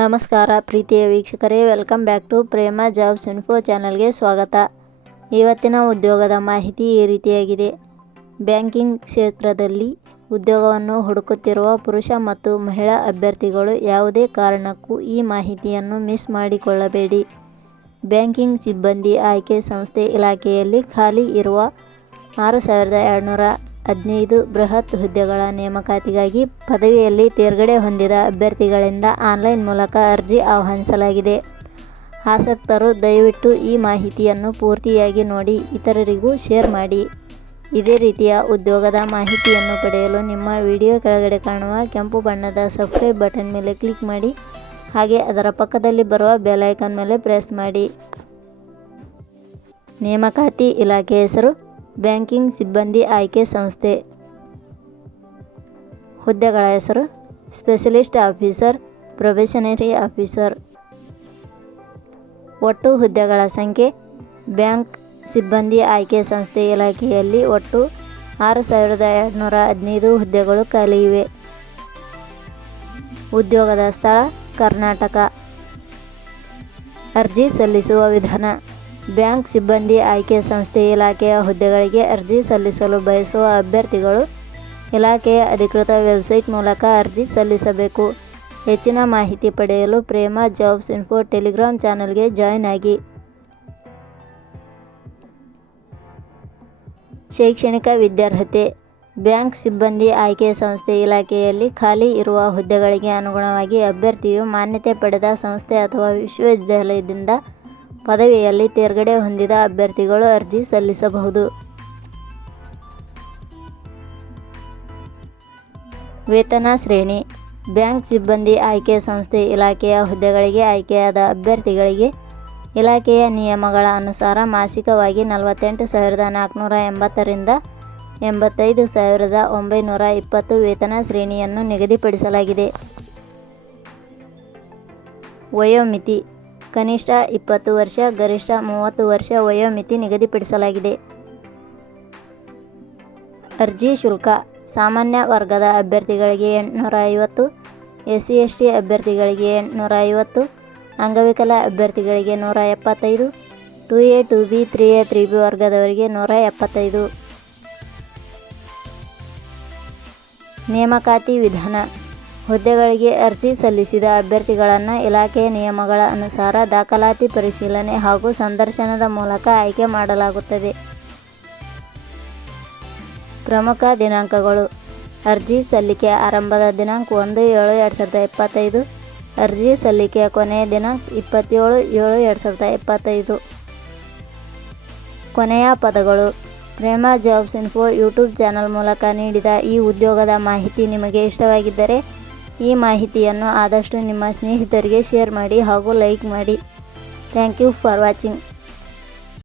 ನಮಸ್ಕಾರ ಪ್ರೀತಿಯ ವೀಕ್ಷಕರೇ, welcome back to Prema jobs info ಚಾನಲ್ಗೆ ಸ್ವಾಗತ. ಇವತ್ತಿನ ಉದ್ಯೋಗದ ಮಾಹಿತಿ ಈ ರೀತಿಯಾಗಿದೆ. ಬ್ಯಾಂಕಿಂಗ್ ಕ್ಷೇತ್ರದಲ್ಲಿ ಉದ್ಯೋಗವನ್ನು ಹುಡುಕುತ್ತಿರುವ ಪುರುಷ ಮತ್ತು ಮಹಿಳಾ ಅಭ್ಯರ್ಥಿಗಳು ಯಾವುದೇ ಕಾರಣಕ್ಕೂ ಈ ಮಾಹಿತಿಯನ್ನು ಮಿಸ್ ಮಾಡಿಕೊಳ್ಳಬೇಡಿ. ಬ್ಯಾಂಕಿಂಗ್ ಸಿಬ್ಬಂದಿ ಆಯ್ಕೆ ಸಂಸ್ಥೆ ಇಲಾಖೆಯಲ್ಲಿ ಖಾಲಿ ಇರುವ 6215 ಬೃಹತ್ ಹುದ್ದೆಗಳ ನೇಮಕಾತಿಗಾಗಿ ಪದವಿಯಲ್ಲಿ ತೇರ್ಗಡೆ ಹೊಂದಿದ ಅಭ್ಯರ್ಥಿಗಳಿಂದ ಆನ್ಲೈನ್ ಮೂಲಕ ಅರ್ಜಿ ಆಹ್ವಾನಿಸಲಾಗಿದೆ. ಆಸಕ್ತರು ದಯವಿಟ್ಟು ಈ ಮಾಹಿತಿಯನ್ನು ಪೂರ್ತಿಯಾಗಿ ನೋಡಿ, ಇತರರಿಗೂ ಶೇರ್ ಮಾಡಿ. ಇದೇ ರೀತಿಯ ಉದ್ಯೋಗದ ಮಾಹಿತಿಯನ್ನು ಪಡೆಯಲು ನಿಮ್ಮ ವಿಡಿಯೋ ಕೆಳಗಡೆ ಕಾಣುವ ಕೆಂಪು ಬಣ್ಣದ ಸಬ್ಸ್ಕ್ರೈಬ್ ಬಟನ್ ಮೇಲೆ ಕ್ಲಿಕ್ ಮಾಡಿ, ಹಾಗೆ ಅದರ ಪಕ್ಕದಲ್ಲಿ ಬರುವ ಬೆಲ್ ಐಕಾನ್ ಮೇಲೆ ಪ್ರೆಸ್ ಮಾಡಿ. ನೇಮಕಾತಿ ಇಲಾಖೆ ಹೆಸರು ಬ್ಯಾಂಕಿಂಗ್ ಸಿಬ್ಬಂದಿ ಆಯ್ಕೆ ಸಂಸ್ಥೆ. ಹುದ್ದೆಗಳ ಹೆಸರು ಸ್ಪೆಷಲಿಸ್ಟ್ ಆಫೀಸರ್, ಪ್ರೊಬೇಷನರಿ ಆಫೀಸರ್. ಒಟ್ಟು ಹುದ್ದೆಗಳ ಸಂಖ್ಯೆ ಬ್ಯಾಂಕ್ ಸಿಬ್ಬಂದಿ ಆಯ್ಕೆ ಸಂಸ್ಥೆ ಇಲಾಖೆಯಲ್ಲಿ ಒಟ್ಟು 6215 ಹುದ್ದೆಗಳು ಖಾಲಿ ಇವೆ. ಉದ್ಯೋಗದ ಸ್ಥಳ ಕರ್ನಾಟಕ. ಅರ್ಜಿ ಸಲ್ಲಿಸುವ ವಿಧಾನ. ಬ್ಯಾಂಕ್ ಸಿಬ್ಬಂದಿ ಆಯ್ಕೆ ಸಂಸ್ಥೆ ಇಲಾಖೆಯ ಹುದ್ದೆಗಳಿಗೆ ಅರ್ಜಿ ಸಲ್ಲಿಸಲು ಬಯಸುವ ಅಭ್ಯರ್ಥಿಗಳು ಇಲಾಖೆಯ ಅಧಿಕೃತ ವೆಬ್ಸೈಟ್ ಮೂಲಕ ಅರ್ಜಿ ಸಲ್ಲಿಸಬೇಕು. ಹೆಚ್ಚಿನ ಮಾಹಿತಿ ಪಡೆಯಲು ಪ್ರೇಮ ಜಾಬ್ಸ್ ಇನ್ಫೋ ಟೆಲಿಗ್ರಾಮ್ ಚಾನಲ್ಗೆ ಜಾಯಿನ್ ಆಗಿ. ಶೈಕ್ಷಣಿಕ ವಿದ್ಯಾರ್ಹತೆ. ಬ್ಯಾಂಕ್ ಸಿಬ್ಬಂದಿ ಆಯ್ಕೆ ಸಂಸ್ಥೆ ಇಲಾಖೆಯಲ್ಲಿ ಖಾಲಿ ಇರುವ ಹುದ್ದೆಗಳಿಗೆ ಅನುಗುಣವಾಗಿ ಅಭ್ಯರ್ಥಿಯು ಮಾನ್ಯತೆ ಪಡೆದ ಸಂಸ್ಥೆ ಅಥವಾ ವಿಶ್ವವಿದ್ಯಾಲಯದಿಂದ ಪದವಿಯಲ್ಲಿ ತೇರ್ಗಡೆ ಹೊಂದಿದ ಅಭ್ಯರ್ಥಿಗಳು ಅರ್ಜಿ ಸಲ್ಲಿಸಬಹುದು. ವೇತನ ಶ್ರೇಣಿ. ಬ್ಯಾಂಕ್ ಸಿಬ್ಬಂದಿ ಆಯ್ಕೆ ಸಂಸ್ಥೆ ಇಲಾಖೆಯ ಹುದ್ದೆಗಳಿಗೆ ಆಯ್ಕೆಯಾದ ಅಭ್ಯರ್ಥಿಗಳಿಗೆ ಇಲಾಖೆಯ ನಿಯಮಗಳ ಅನುಸಾರ ಮಾಸಿಕವಾಗಿ 48,480 ರಿಂದ 85,920 ವೇತನ ಶ್ರೇಣಿಯನ್ನು ನಿಗದಿಪಡಿಸಲಾಗಿದೆ. ವಯೋಮಿತಿ. ಕನಿಷ್ಠ 20 ವರ್ಷ, ಗರಿಷ್ಠ 30 ವರ್ಷ ವಯೋಮಿತಿ ನಿಗದಿಪಡಿಸಲಾಗಿದೆ. ಅರ್ಜಿ ಶುಲ್ಕ. ಸಾಮಾನ್ಯ ವರ್ಗದ ಅಭ್ಯರ್ಥಿಗಳಿಗೆ 850, SC/ST ಅಭ್ಯರ್ಥಿಗಳಿಗೆ 850, ಅಂಗವಿಕಲ ಅಭ್ಯರ್ಥಿಗಳಿಗೆ 175, 2A, 2B, 3A, 3B ವರ್ಗದವರಿಗೆ 175. ನೇಮಕಾತಿ ವಿಧಾನ. ಹುದ್ದೆಗಳಿಗೆ ಅರ್ಜಿ ಸಲ್ಲಿಸಿದ ಅಭ್ಯರ್ಥಿಗಳನ್ನು ಇಲಾಖೆಯ ನಿಯಮಗಳ ಅನುಸಾರ ದಾಖಲಾತಿ ಪರಿಶೀಲನೆ ಹಾಗೂ ಸಂದರ್ಶನದ ಮೂಲಕ ಆಯ್ಕೆ ಮಾಡಲಾಗುತ್ತದೆ. ಪ್ರಮುಖ ದಿನಾಂಕಗಳು. ಅರ್ಜಿ ಸಲ್ಲಿಕೆ ಆರಂಭದ ದಿನಾಂಕ 1/7/2025. ಅರ್ಜಿ ಸಲ್ಲಿಕೆಯ ಕೊನೆಯ ದಿನಾಂಕ 27/7/2025. ಕೊನೆಯ ಪದಗಳು. ಪ್ರೇಮ ಜಾಬ್ಸ್ ಇನ್ಫೋ ಯೂಟ್ಯೂಬ್ ಚಾನಲ್ ಮೂಲಕ ನೀಡಿದ ಈ ಉದ್ಯೋಗದ ಮಾಹಿತಿ ನಿಮಗೆ ಇಷ್ಟವಾಗಿದ್ದರೆ ಈ ಮಾಹಿತಿಯನ್ನು ಆದಷ್ಟು ನಿಮ್ಮ ಸ್ನೇಹಿತರಿಗೆ ಶೇರ್ ಮಾಡಿ ಹಾಗೂ ಲೈಕ್ ಮಾಡಿ. Thank you for watching.